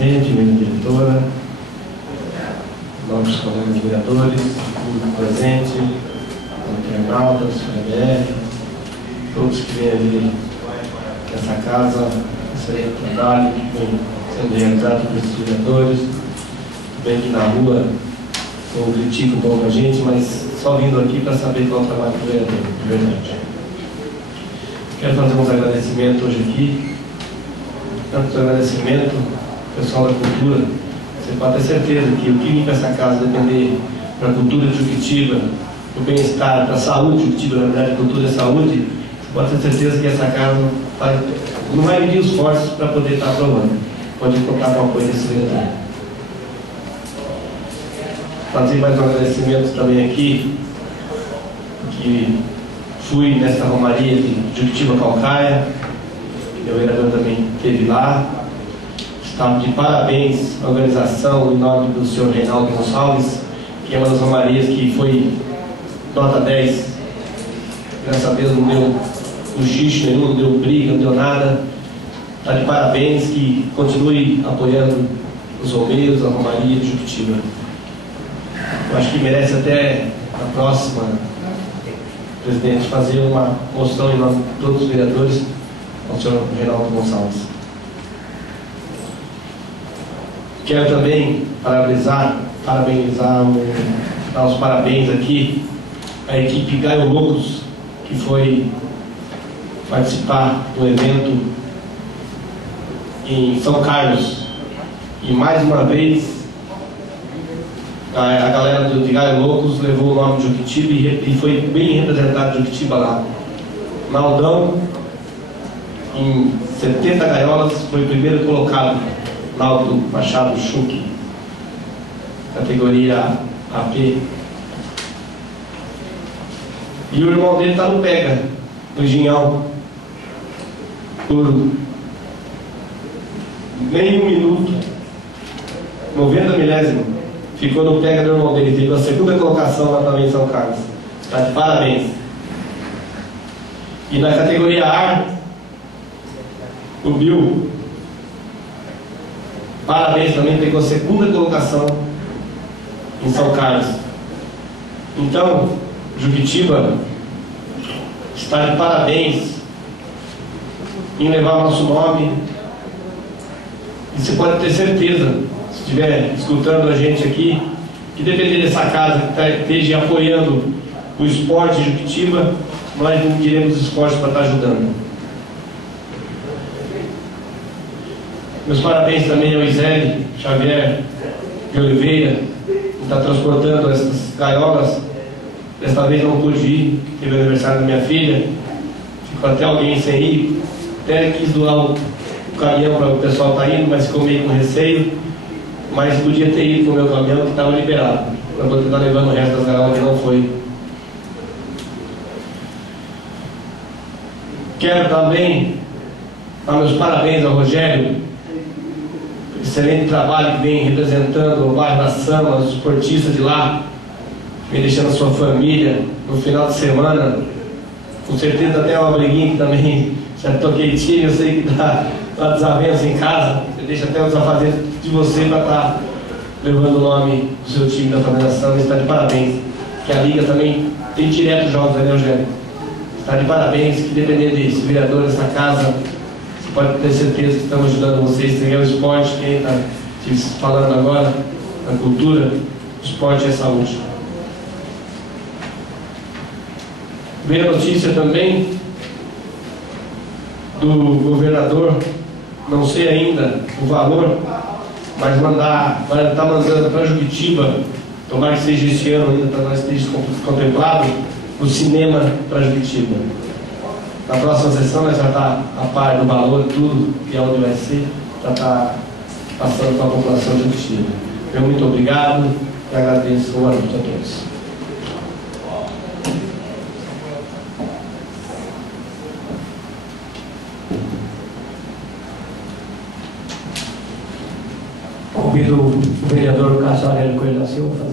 presidente, minha diretora, nossos colegas vereadores, público presente, internautas, FBR, todos que vêm ali nessa casa, excelente trabalho que vem sendo realizado por esses vereadores, vem aqui na rua, não critico um pouco a gente, mas só vindo aqui para saber qual é o trabalho do vereador, de verdade. Quero fazer uns agradecimentos hoje aqui, tanto agradecimento ao pessoal da cultura. Você pode ter certeza que o que vem para essa casa depender para a cultura de Juquitiba, para o bem-estar, para a saúde de Juquitiba, na verdade, cultura e saúde, você pode ter certeza que essa casa não vai medir os esforços para poder estar aprovando. Pode contar com o apoio desse vereador. Fazer mais um agradecimento também aqui, que fui nesta romaria de Juquitiba Calcaia, meu vereador também esteve lá. Estava de parabéns à organização em nome do senhor Reinaldo Gonçalves, que é uma das romarias que foi nota 10. Graças a Deus não deu cochicho nenhum, não deu briga, não deu nada. Está de parabéns, que continue apoiando os romeiros, a romaria de Juquitiba. Eu acho que merece até a próxima, presidente, fazer uma moção em nome de todos os vereadores ao senhor Reinaldo Gonçalves. Quero também parabenizar, dar os parabéns aqui à equipe Gaio Loucos, que foi participar do evento em São Carlos. E mais uma vez, a galera de Gaio Loucos levou o nome de Juquitiba e foi bem representado Juquitiba lá. Naldão, em 70 gaiolas, foi o primeiro colocado. Naldo Machado Chuque, categoria AP. E o irmão dele está no Pega, no Ginhão, por nem 1 minuto, 90 milésimos, ficou no Pega do irmão dele, teve a segunda colocação lá também em São Carlos. Está de parabéns. E na categoria A, o Bill, parabéns também, pegou a segunda colocação em São Carlos. Então, Juquitiba está de parabéns em levar nosso nome. E você pode ter certeza, se estiver escutando a gente aqui, que depender dessa casa que esteja apoiando o esporte de Juquitiba, nós não diremos esforços para estar ajudando. Meus parabéns também ao Isele Xavier de Oliveira, que está transportando essas gaiolas. Desta vez não pude ir, teve o aniversário da minha filha, ficou até alguém sem ir, até quis doar o caminhão para o pessoal estar indo, mas ficou meio com receio, mas podia ter ido com o meu caminhão que estava liberado, para poder estar levando o resto das gaiolas que não foi. Quero também dar meus parabéns ao Rogério, excelente trabalho que vem representando o bairro da Sama, os esportistas de lá, vem deixando a sua família no final de semana, com certeza até uma briguinha que também já toquei time, eu sei que dá desavença em casa, você deixa até os afazeres de você para estar levando o nome do seu time da família Sama, está de parabéns, que a Liga também tem direto jogos, né, Eugênio? Está de parabéns, que depender desse vereador dessa casa, pode ter certeza que estamos ajudando vocês. Tem o esporte, quem está falando agora, a cultura, o esporte é saúde. Veio a notícia também do governador, não sei ainda o valor, mas está mandando para Juquitiba, tomara que seja esse ano ainda, para nós esteja contemplado, o cinema para Juquitiba. Na próxima sessão nós já está a par do valor, tudo, e onde vai ser, já está passando para a população de Juquitiba. Meu muito obrigado e agradeço. Boa noite a todos. Convido o vereador Cássio Aurélio Coelho da Silva.